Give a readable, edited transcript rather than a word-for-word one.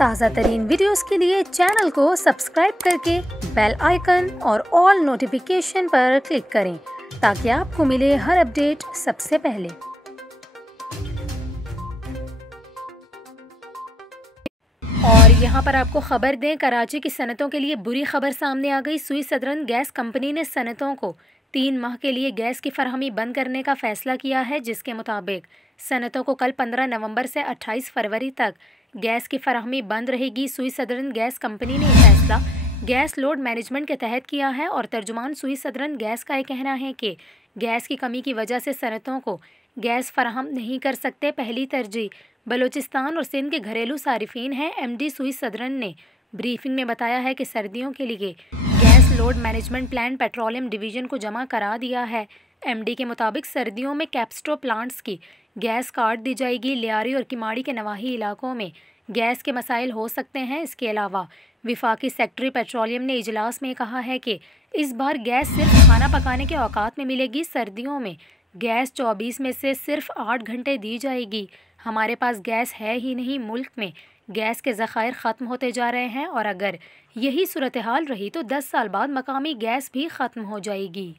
ताज़ा तरीन वीडियोस के लिए चैनल को सब्सक्राइब करके बेल आइकन और ऑल नोटिफिकेशन पर क्लिक करें ताकि आपको मिले हर अपडेट सबसे पहले। और यहाँ पर आपको खबर दें, कराची की सनतों के लिए बुरी खबर सामने आ गई। सुई सदरन गैस कंपनी ने सनतों को 3 माह के लिए गैस की फराहमी बंद करने का फैसला किया है, जिसके मुताबिक सनतों को कल 15 नवंबर से 28 फरवरी तक गैस की फराहमी बंद रहेगी। सुई सदरन गैस कंपनी ने यह फैसला गैस लोड मैनेजमेंट के तहत किया है और तर्जुमान सुई सदरन गैस का यह कहना है कि गैस की कमी की वजह से सनतों को गैस फराहम नहीं कर सकते। पहली तरजीह बलूचिस्तान और सिंध के घरेलू सारिफीन हैं। एमडी सुई सदरन ने ब्रीफिंग में बताया है कि सर्दियों के लिए gas load management plan petroleum division को जमा करा दिया है। एमडी के मुताबिक सर्दियों में कैप्स्टो प्लांट्स की गैस काट दी जाएगी। लियारी और किमाड़ी के नवाही इलाकों में गैस के मसाइल हो सकते हैं। इसके अलावा विफाकी सेक्रेटरी पेट्रोलियम ने इजलास में कहा है कि इस बार गैस सिर्फ खाना पकाने के औकात में मिलेगी। सर्दियों में गैस 24 में से सिर्फ 8 घंटे दी जाएगी। हमारे पास गैस है ही नहीं, मुल्क में गैस के ज़खायर ख़त्म होते जा रहे हैं और अगर यही सूरत हाल रही तो 10 साल बाद मकामी गैस भी ख़त्म हो जाएगी।